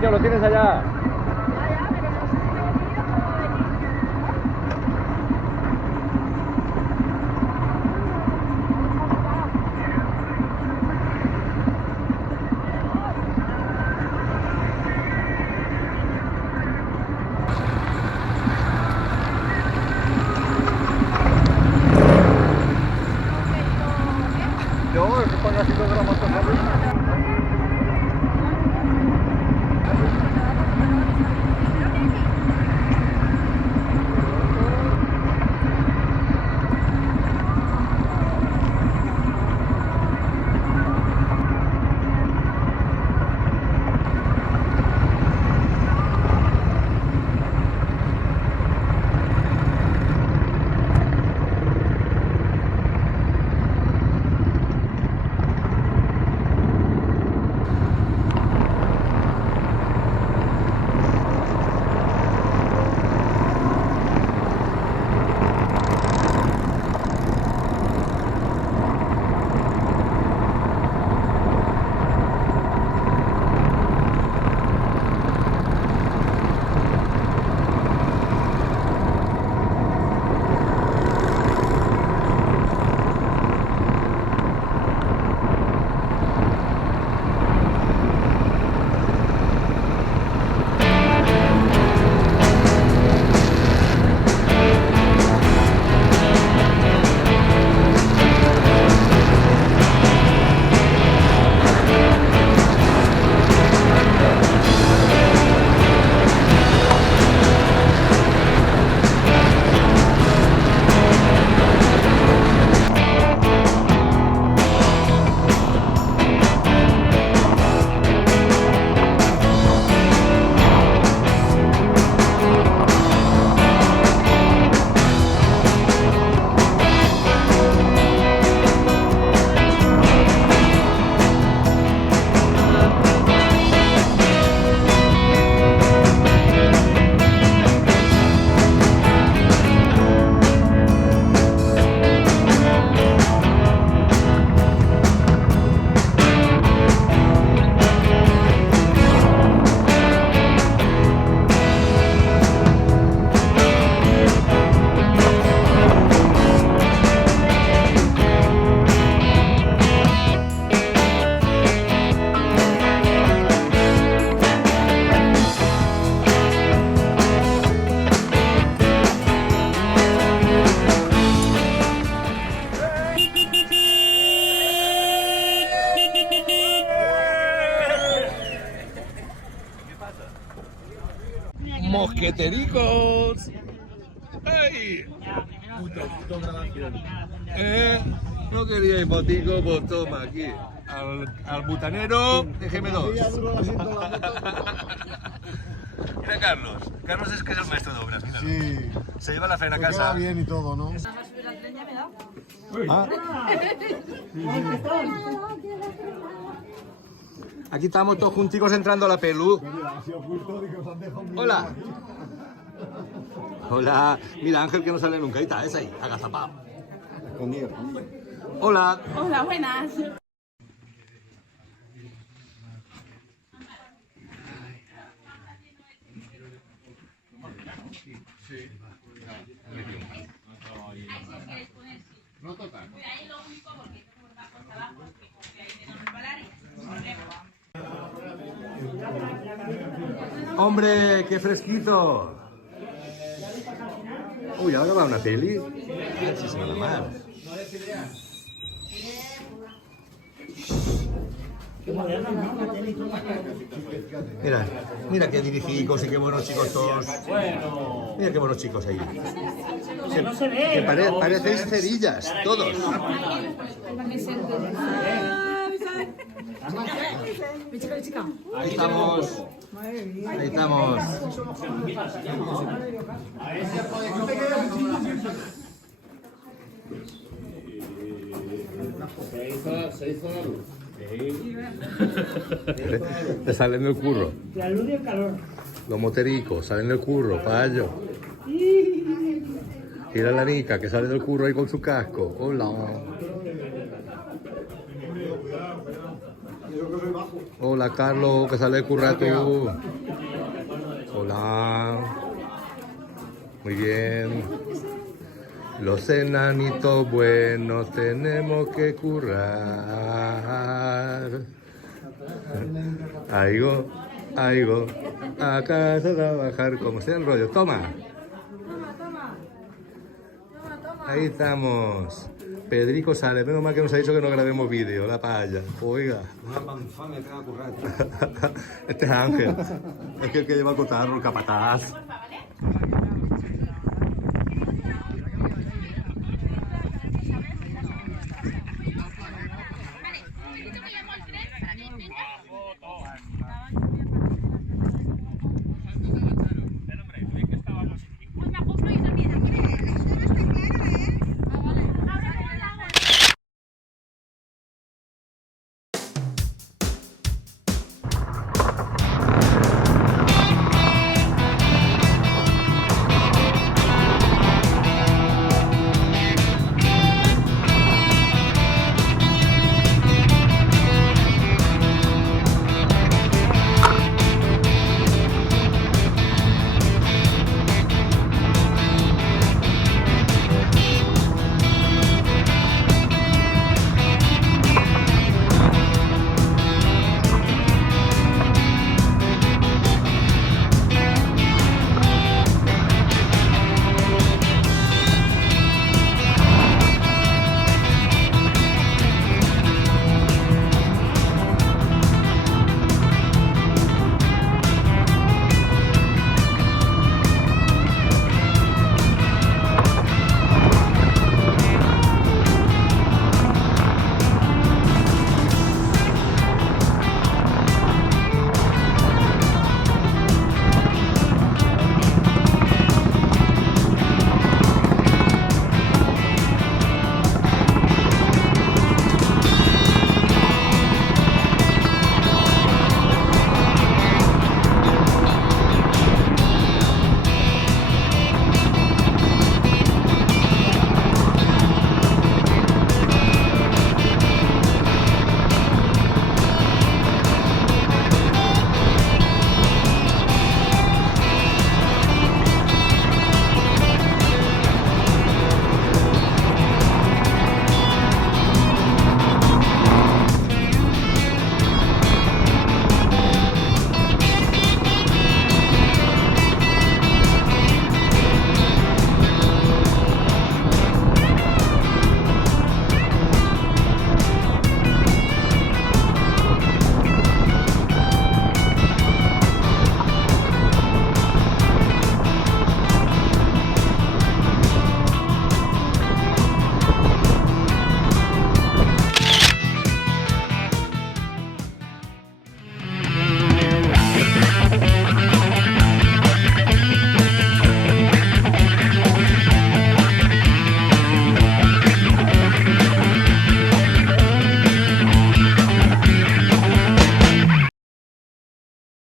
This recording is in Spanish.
Niño, lo tienes allá. No, es que están haciendo dramas con la ruina. ¡Mosquetericos! ¡Ay! ¿No queríais botico? Pues toma, aquí. Al butanero, déjeme dos. Mira Carlos. Carlos es que es el maestro de obras, mira. Sí. Se lleva la faena a Queda casa. bien y todo, ¿no? Ah. Aquí estamos todos junticos entrando a la pelu. Hola. Hola. Mira, Ángel que no sale nunca. Ahí está, es ahí, agazapado. Hola. Hola, buenas. No toca. Hombre, qué fresquito. Uy, ahora va una peli. Sí, se nada más. Mira, mira qué dirigicos y qué buenos chicos todos. Mira qué buenos chicos ahí. Que parecéis cerillas, todos. Ahí estamos. Ahí estamos. Se hizo la luz. Te salen del curro. La luz y el calor. Los motericos salen del curro, payo. Mira la Nica que sale del curro ahí con su casco. Hola. Hola, Carlos, que sale de currar tú. Hola. Muy bien. Los enanitos buenos tenemos que currar. Aigo, aigo, a casa a trabajar como sea el rollo. Toma. Ahí estamos. Pedrico sale, menos mal que nos ha dicho que no grabemos vídeo, la palla. Oiga. Una panzona que tenga que currar. Este es Ángel. Es que el que lleva el cotarro, el capataz.